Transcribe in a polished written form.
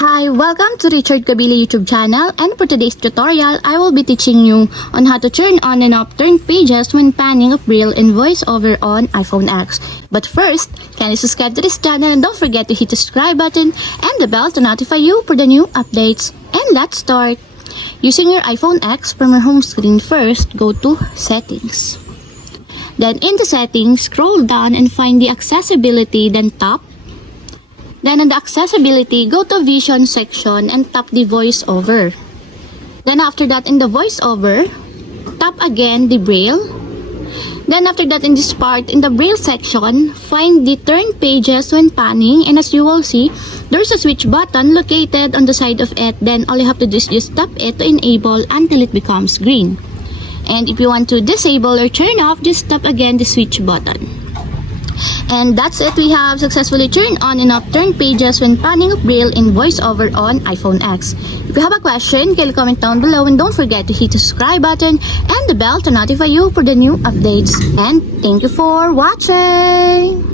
Hi, welcome to Richard Kabili YouTube channel, and for today's tutorial, I will be teaching you on how to turn on and off turn pages when panning of braille in voiceover on iPhone X. But first, kindly subscribe to this channel and don't forget to hit the subscribe button and the bell to notify you for the new updates. And let's start. Using your iPhone X, from your home screen first, go to Settings. Then in the Settings, scroll down and find the Accessibility, then tap. Then on the Accessibility, go to Vision section and tap the voiceover. Then after that, in the voiceover, tap again the braille. Then after that, in this part, in the braille section, find the turn pages when panning, and as you will see, there's a switch button located on the side of it. Then all you have to do is just tap it to enable until it becomes green. And if you want to disable or turn off, just tap again the switch button. And that's it. We have successfully turned on and off turn pages when panning of braille in voiceover on iPhone X. If you have a question, kindly comment down below, and don't forget to hit the subscribe button and the bell to notify you for the new updates. And thank you for watching!